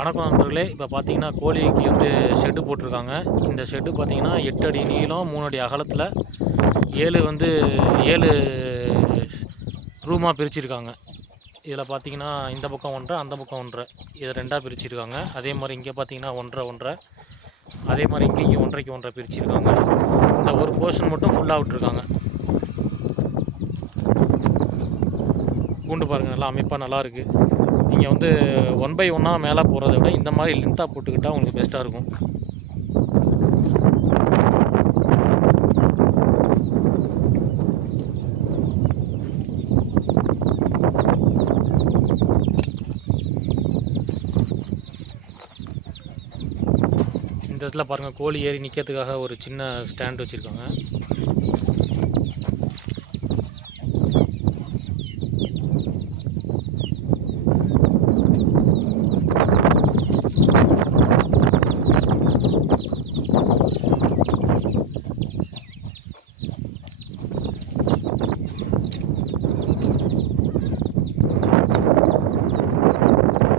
வணக்கம் நண்பர்களே. இப்போ பார்த்தீங்கன்னா கோழிக்கு வந்து ஷெட்டு போட்டிருக்காங்க. இந்த ஷெட்டு பார்த்தீங்கன்னா 8 அடி நீளம், 3 அடி அகலத்தில் 7 ரூமாக பிரிச்சிருக்காங்க. இதில் பார்த்தீங்கன்னா இந்த பக்கம் 1 1/2, அந்த பக்கம் 1 1/2, இதை 2ஆக பிரிச்சிருக்காங்க. அதே மாதிரி இங்கே பார்த்தீங்கன்னா 1 1/2 அதே மாதிரி இங்கேயும் 1 1/2 பிரிச்சிருக்காங்க. இந்த ஒரு போர்ஷன் மட்டும் ஃபுல்லாக விட்டுருக்காங்க. கூண்டு பாருங்கள், நல்லா அமைப்பாக நல்லாயிருக்கு. நீங்கள் வந்து 1/1 மேலே போகிறத விட இந்த மாதிரி லென்த்தாக போட்டுக்கிட்டால் உங்களுக்கு பெஸ்ட்டாக இருக்கும். இந்த இடத்துல பாருங்கள், கோழி ஏறி நிற்கிறதுக்காக ஒரு சின்ன ஸ்டாண்ட் வச்சுருக்காங்க.